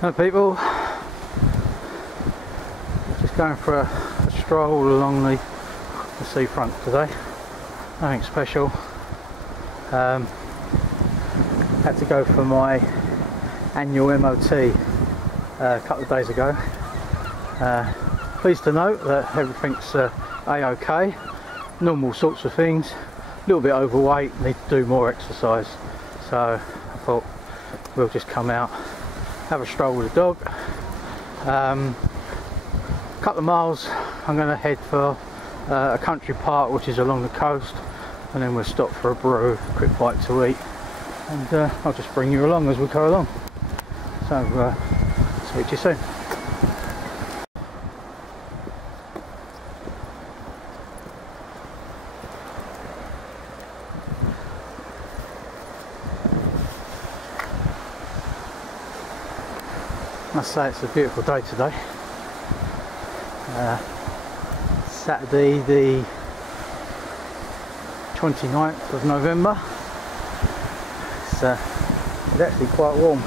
Hello people, just going for a stroll along the seafront today. Nothing special. Had to go for my annual MOT a couple of days ago. Pleased to note that everything's a-okay, normal sorts of things. A little bit overweight, need to do more exercise, so I thought we'll just come out, have a stroll with the dog. Couple of miles, I'm going to head for a country park which is along the coast, and then we'll stop for a brew, a quick bite to eat, and I'll just bring you along as we go along. So speak to you soon. I must say it's a beautiful day today. Saturday the 29th of November. It's actually quite warm.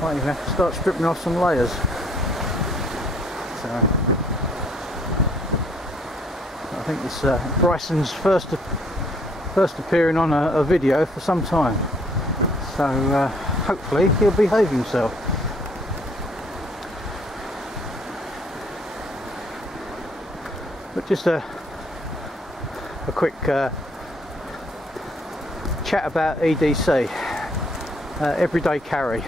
Might even have to start stripping off some layers. So I think it's Bryson's first appearing on a video for some time, so hopefully he'll behave himself. But just a quick chat about EDC, everyday carry.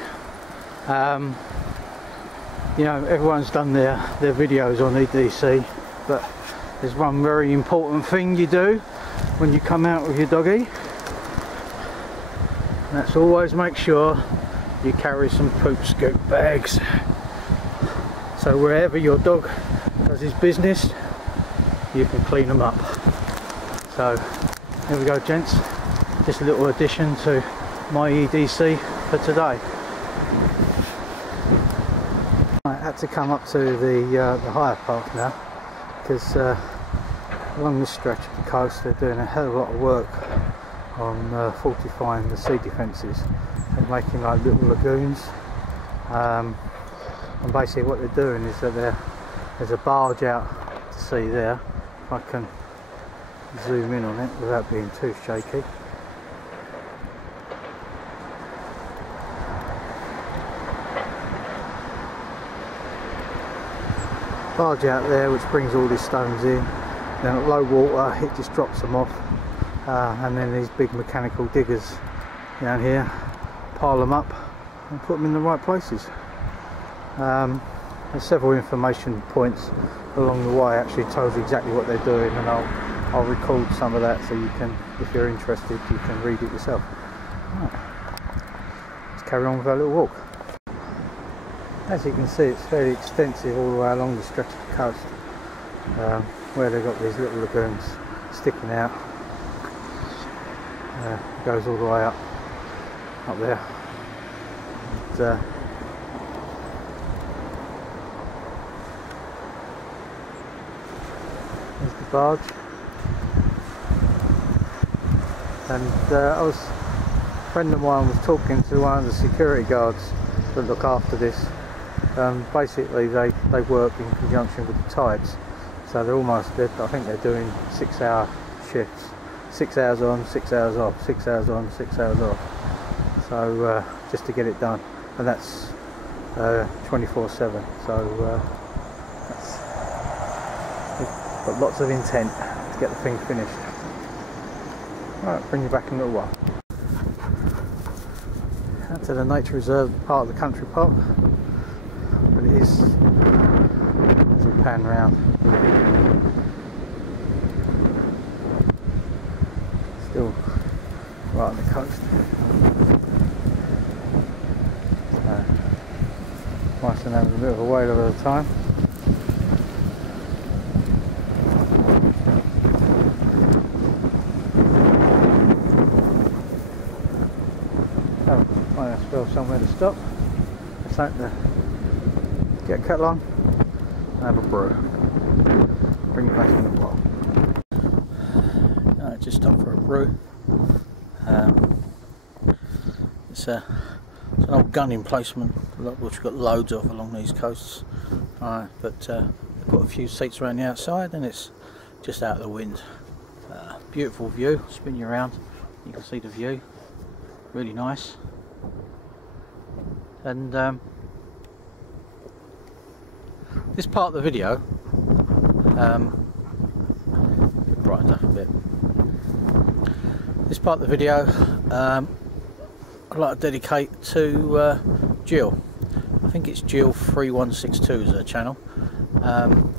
You know, everyone's done their videos on EDC, but there's one very important thing you do when you come out with your doggy, and that's always make sure you carry some poop scoop bags, so wherever your dog does his business you can clean them up. So here we go, gents, just a little addition to my EDC for today. I had to come up to the hire park now, because along this stretch of the coast they're doing a hell of a lot of work on fortifying the sea defences and making like little lagoons, and basically what they're doing is that there's a barge out to sea there. If I can zoom in on it without being too shaky. Barge out there which brings all these stones in, then at low water it just drops them off, and then these big mechanical diggers down here pile them up and put them in the right places. There's several information points along the way, actually tells you exactly what they're doing, and I'll record some of that so you can, if you're interested, you can read it yourself. Right. Let's carry on with our little walk. As you can see, it's fairly extensive all the way along the stretch of the coast, where they've got these little lagoons sticking out. It goes all the way up there. And, there's the barge, and a friend of mine was talking to one of the security guards that look after this. Basically they work in conjunction with the tides, so I think they're doing 6-hour shifts, 6 hours on, 6 hours off, 6 hours on, 6 hours off, so just to get it done, and that's 24/7, so they've got lots of intent to get the thing finished. Right, bring you back in a little while. Out to the nature reserve part of the country park. But it is, as we pan round, still right on the coast. Nice and having a bit of a whale over the time. So, might as well somewhere to stop. It's like the get a kettle on and have a brew. Bring you back in a while. Just stopped for a brew. It's an old gun emplacement which we've got loads of along these coasts. But they put a few seats around the outside and it's just out of the wind. Beautiful view, spin you around, you can see the view, really nice. And this part of the video, brighten up a bit. This part of the video I'd like to dedicate to Jill. I think it's Jill 3162 is her channel. And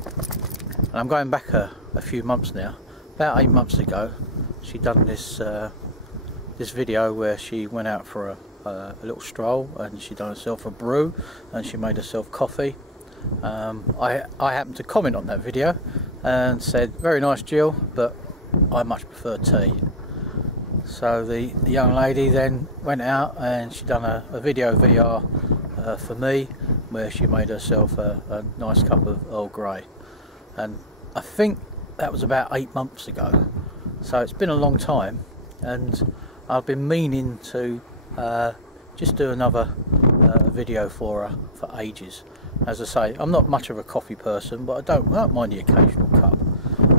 I'm going back a few months now. About 8 months ago, she done this this video where she went out for a little stroll and she done herself a brew and she made herself coffee. I happened to comment on that video and said, very nice Jill, but I much prefer tea. So the young lady then went out and she done a video VR for me where she made herself a nice cup of Earl Grey, and I think that was about 8 months ago, so it's been a long time and I've been meaning to just do another video for her for ages. As I say, I'm not much of a coffee person, but I don't mind the occasional cup.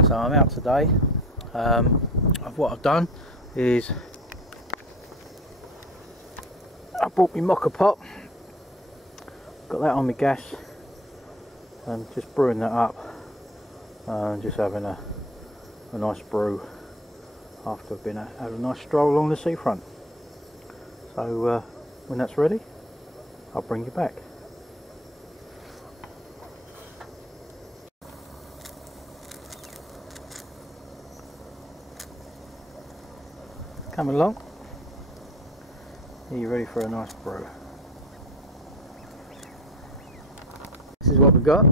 So I'm out today. What I've done is I brought my mocha pot, got that on my gas and just brewing that up and just having a nice brew after I've been had a nice stroll along the seafront. So when that's ready, I'll bring you back. Come along. Are you ready for a nice brew? This is what we've got.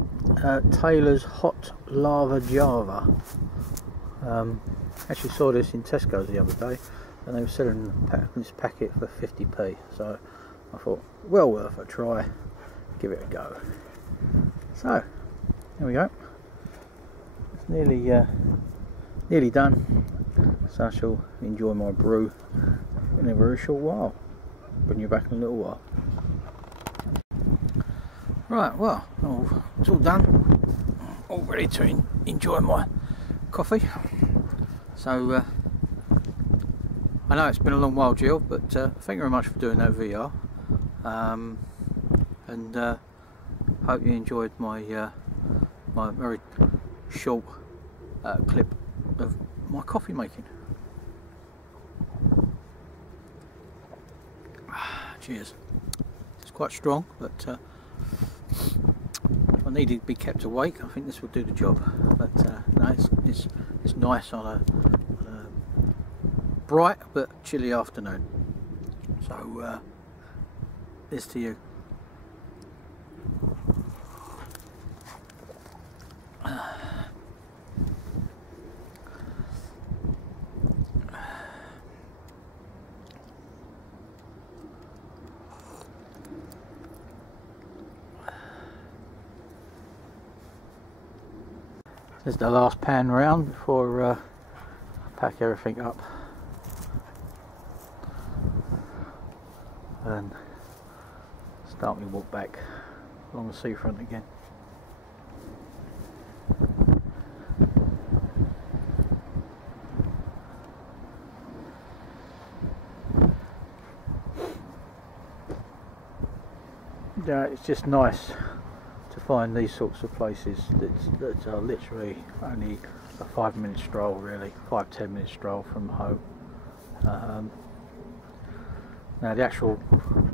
Taylor's Hot Lava Java. Actually saw this in Tesco's the other day and they were selling this packet for 50p, so I thought well worth a try, give it a go. So there we go, it's nearly done, so I shall enjoy my brew in a very short while. Bring you back in a little while. Right, well, it's all done, all ready to enjoy my coffee. So I know it's been a long while, Jill, but thank you very much for doing that VR, and hope you enjoyed my my very short clip of my coffee making. Cheers. It's quite strong, but if I needed to be kept awake, I think this will do the job. But no, it's nice on a bright but chilly afternoon. So this to you. This is the last pan round before I pack everything up and start me walk back along the seafront again. Yeah, it's just nice to find these sorts of places that are literally only a 5-minute stroll, really, 5-10 minute stroll from home. Now the actual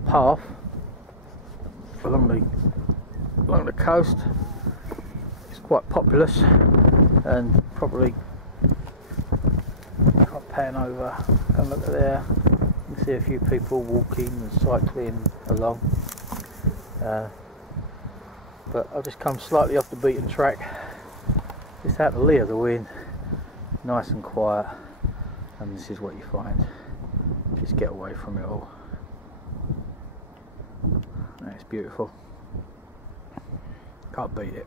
path along the coast is quite populous, and probably I'll pan over and look at there. You can see a few people walking and cycling along. But I'll just come slightly off the beaten track, just out the lee of the wind, nice and quiet, and this is what you find. Just get away from it all. And it's beautiful, can't beat it.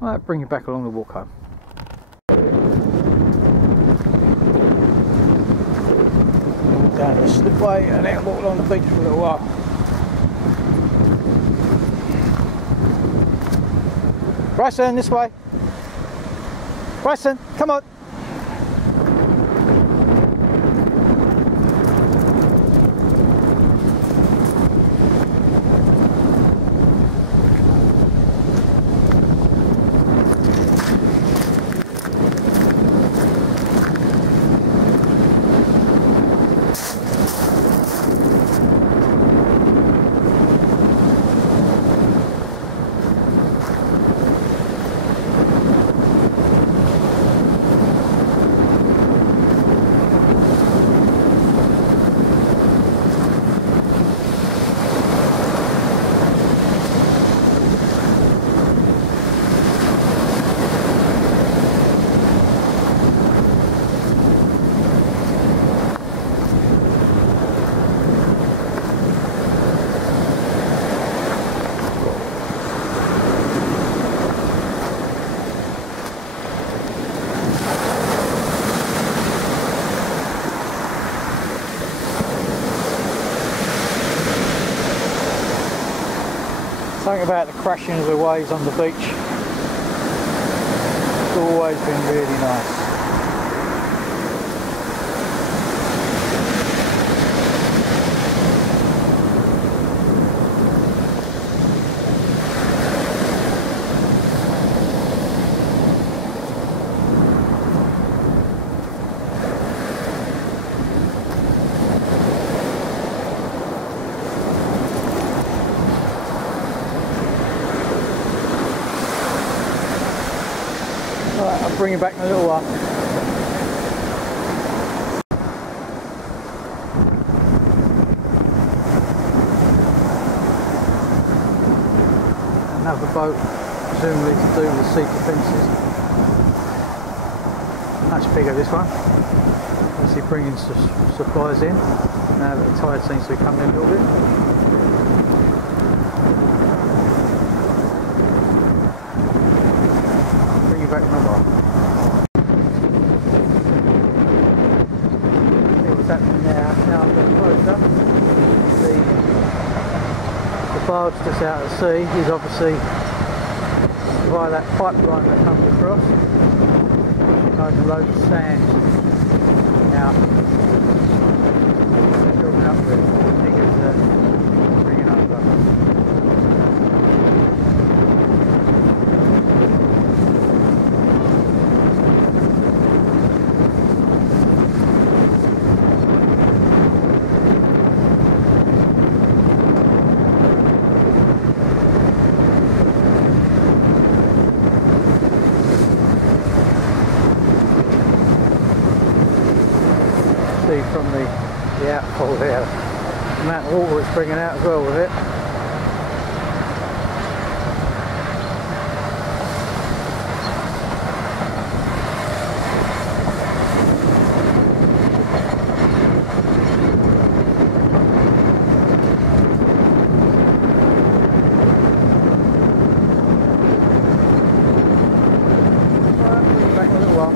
Right, bring you back along the walk home. slipway and then walk along the beach for a little while. Bryson, this way. Bryson, come on. Something about the crashing of the waves on the beach. It's always been really nice. Right, I'll bring you back in a little while. Another boat, presumably to do with sea defences. Much bigger, this one. Obviously bringing supplies in. Now that the tide seems to be coming in a little bit. Back in a while. See what's happening there. Now I'm getting closer. The barge just out at sea is obviously via that pipeline that comes across. Loads and loads of sand. Now, building up with figures bringing over. From the outfall there, the amount of water it's bringing out as well with it. Alright, we'll be back in a little while.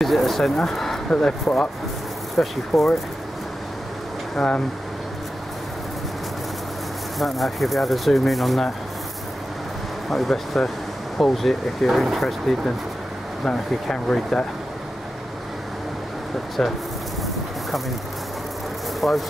Visitor centre that they've put up especially for it. I don't know if you'll be able to zoom in on that. Might be best to pause it if you're interested, and I don't know if you can read that, but I'm coming close.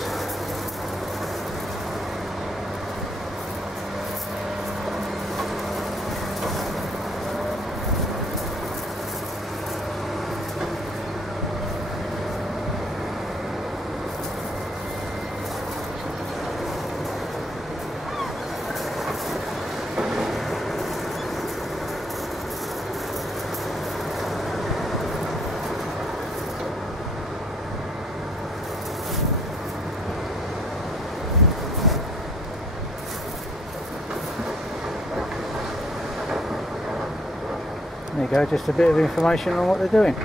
go, just a bit of information on what they're doing.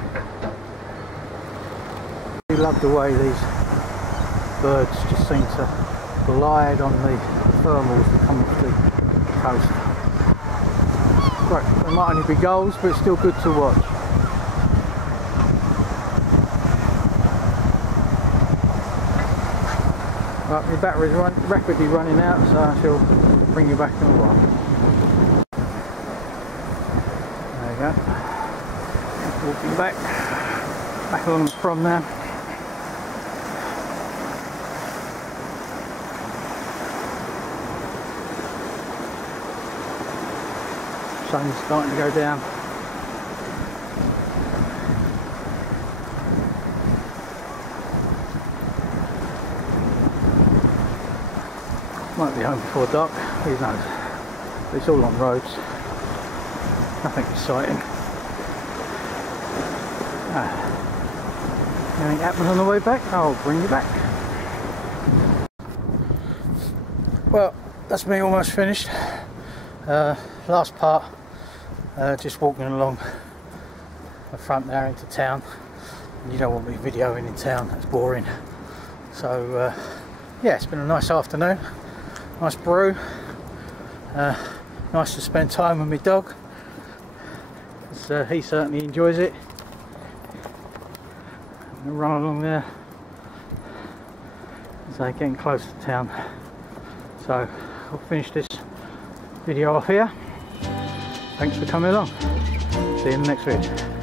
I love the way these birds just seem to glide on the thermals that come off the coast. Right, they might only be gulls, but it's still good to watch. Right, my battery's rapidly running out, so I shall bring you back in a while. There you go. Walking back along the prom now. Sun's starting to go down. Might be home before dark, who knows. But it's all on roads. Nothing exciting. Anything happens on the way back, I'll bring you back. Well, that's me almost finished. Last part, just walking along the front there into town. And you don't want me videoing in town, that's boring. So yeah, it's been a nice afternoon. Nice brew. Nice to spend time with my dog. He certainly enjoys it. I'm gonna run along there. So getting close to town. So I'll finish this video off here. Thanks for coming along. See you in the next video.